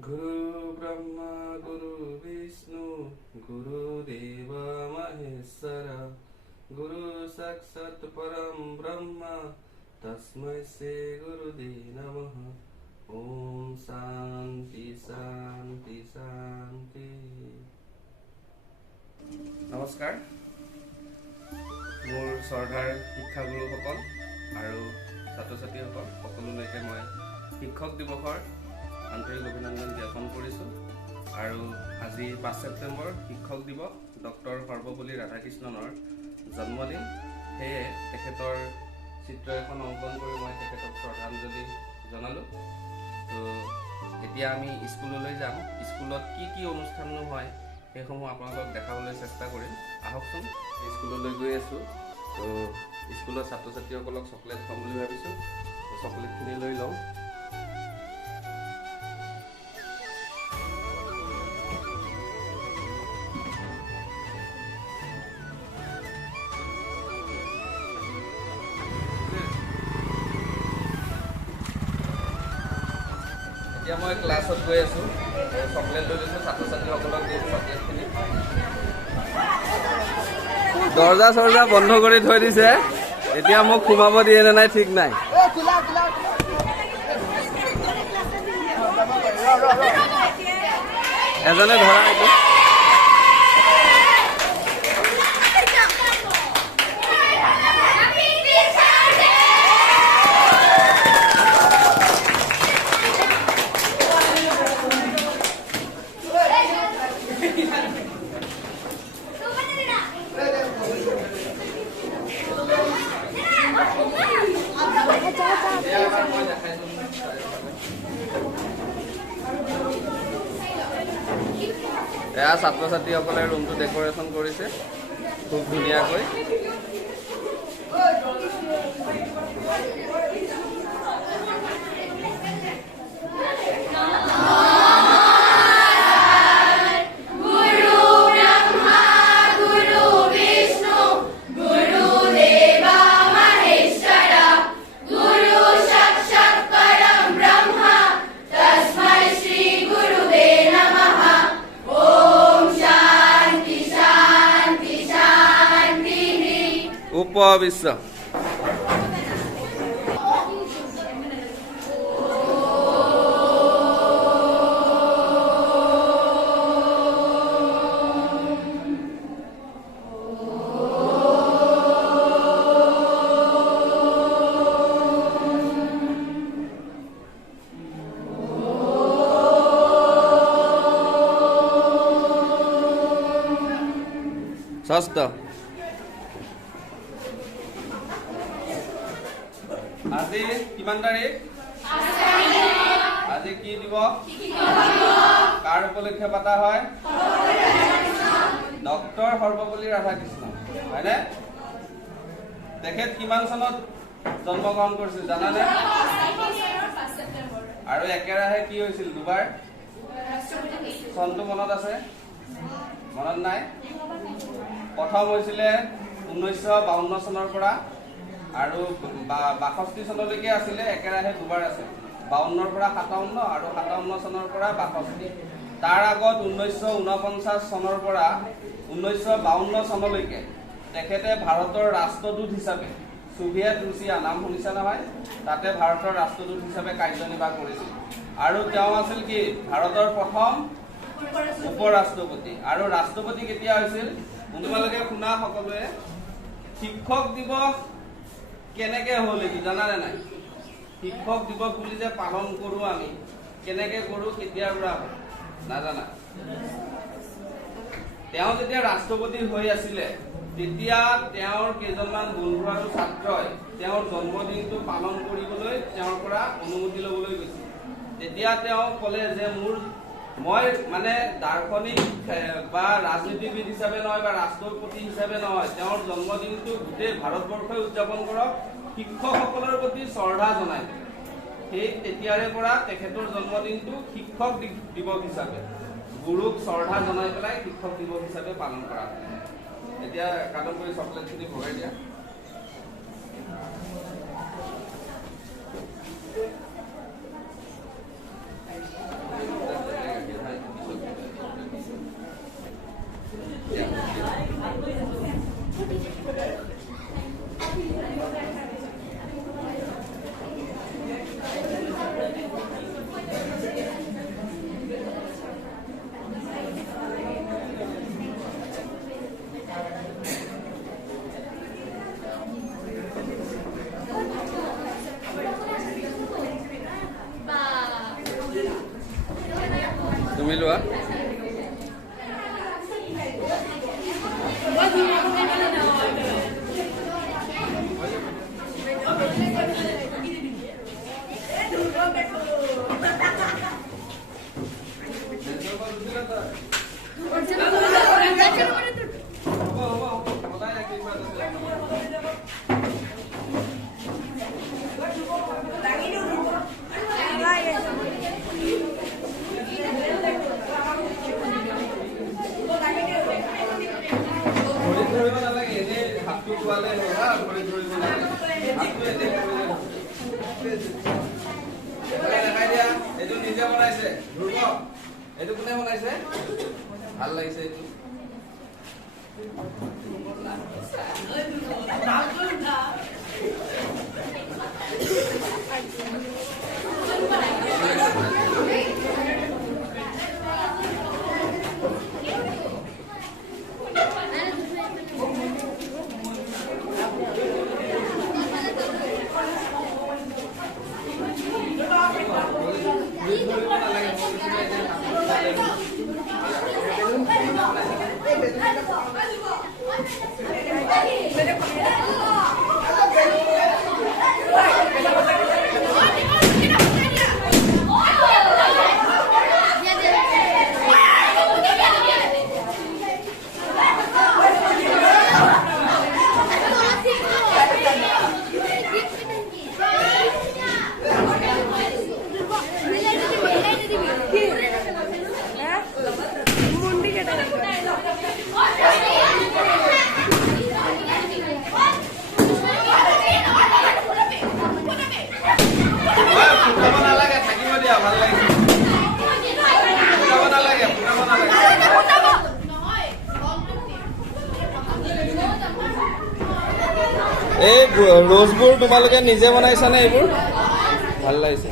Guru Brahma, Guru Vishnu, Guru Deva Maheshwara, Guru Sakshat Param Brahma, Tasmai Se Guru De Namaha. Om Shanti Shanti Shanti. Namaskar. মোৰ শ্ৰদ্ধাৰ শিক্ষাগুৰুসকল আৰু ছাত্ৰ ছাত্ৰীসকল সকলোলৈকে মই শিক্ষক দিৱসৰ আন্তৰিক অভিনন্দন জ্ঞাপন কৰিছোঁ। আৰু আজি 5 ছেপ্টেম্বৰ শিক্ষক দিৱস, ডক্টৰ সৰ্বপল্লী ৰাধাকৃষ্ণনৰ জন্মদিন। সেয়ে তেখেতৰ চিত্ৰ এখন অংকন কৰি মই তেখেতক শ্ৰদ্ধাঞ্জলি জনালোঁ। তো এতিয়া আমি স্কুললৈ যাম। স্কুলত কি কি অনুষ্ঠান হয় সেইসমূহ আপোনালোকক দেখাবলৈ চেষ্টা কৰিম। আহকচোন, স্কুললৈ গৈ আছোঁ। তো স্কুলৰ ছাত্ৰ ছাত্ৰীসকলক চকলেট খুৱাম বুলি ভাবিছোঁ। তো চকলেটখিনি লৈ লওঁ। এতিয়া মই ক্লাছত গৈ আছোঁ। চকলেট লৈ লৈছোঁ, ছাত্ৰ ছাত্ৰীসকলক দিম চকলেটখিনি। দৰ্জা চৰ্জা বন্ধ কৰি থৈ দিছে, এতিয়া মোক সোমাব দিয়ে নে নাই ঠিক নাই। এজনে ধৰা এইটো। এয়া ছাত্ৰ ছাত্ৰীসকলে ৰুমটো ডেকৰেশ্যন কৰিছে খুব ধুনীয়াকৈ। উপবিশ্ব ষষ্ঠ। আজি কিমান তাৰিখ? আজি কি দিৱস? কাৰ উপলক্ষে পতা হয়? ডক্টৰ সৰ্বপল্লী ৰাধাকৃষ্ণ, হয়নে? তেখেত কিমান চনত জন্মগ্ৰহণ কৰিছিল জানানে? আৰু একেৰাহে কি হৈছিল? দুবাৰ। চনটো মনত আছে? মনত নাই? প্ৰথম হৈছিলে 1952 চনৰ পৰা আৰু 62 চনলৈকে আছিলে। একেৰাহে দুবাৰ আছে, 52ৰ পৰা 57 আৰু 57 চনৰ পৰা 62। তাৰ আগত 1949 চনৰ পৰা 1952 চনলৈকে তেখেতে ভাৰতৰ ৰাষ্ট্ৰদূত হিচাপে ছোভিয়েট ৰুছিয়া, নাম শুনিছা নহয়, তাতে ভাৰতৰ ৰাষ্ট্ৰদূত হিচাপে কাৰ্যনিৰ্বাহ কৰিছিল। আৰু তেওঁ আছিল কি? ভাৰতৰ প্ৰথম উপৰাষ্ট্ৰপতি। আৰু ৰাষ্ট্ৰপতি কেতিয়া হৈছিল? তোমালোকে শুনা সকলোৱে। শিক্ষক দিৱস কেনেকে হ'ল এইটো জানানে নাই? শিক্ষক দিৱস বুলি যে পালন কৰো আমি, কেনেকে কৰো, কেতিয়াৰ পৰা হ'ল নাজানা? তেওঁ যেতিয়া ৰাষ্ট্ৰপতি হৈ আছিলে তেতিয়া তেওঁৰ কেইজনমান বন্ধু আৰু ছাত্ৰই তেওঁৰ জন্মদিনটো পালন কৰিবলৈ তেওঁৰ পৰা অনুমতি ল'বলৈ গৈছিল। তেতিয়া তেওঁ ক'লে যে মই মানে দাৰ্শনিক বা ৰাজনীতিবিদ হিচাপে নহয় বা ৰাষ্ট্ৰপতি হিচাপে নহয়, তেওঁৰ জন্মদিনটো গোটেই ভাৰতবৰ্ষই উদযাপন কৰক, শিক্ষকসকলৰ প্ৰতি শ্ৰদ্ধা জনাই। সেই তেতিয়াৰে পৰা তেখেতৰ জন্মদিনটো শিক্ষক দিৱস হিচাপে, গুৰুক শ্ৰদ্ধা জনাই পেলাই শিক্ষক দিৱস হিচাপে পালন কৰা হয়। এতিয়া কাদম্বৰী চকলেটখিনি ভগাই দিয়া। তুমি লোৱা এইটো নিজে বনাইছে এইটো কোনে বনাইছে ভাল লাগিছে এইটো এই ৰ'জবোৰ তোমালোকে নিজে বনাইছানে এইবোৰ ভাল লাগিছে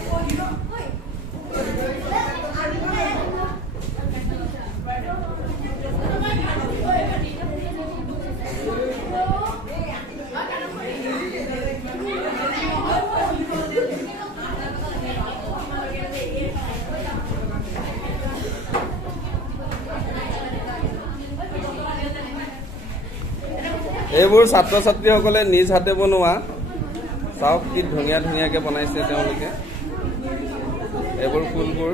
এইবোৰ ছাত্ৰ ছাত্ৰীসকলে নিজ হাতে বনোৱা চাওক কি ধুনীয়া ধুনীয়াকৈ বনাইছে তেওঁলোকে এইবোৰ ফুলবোৰ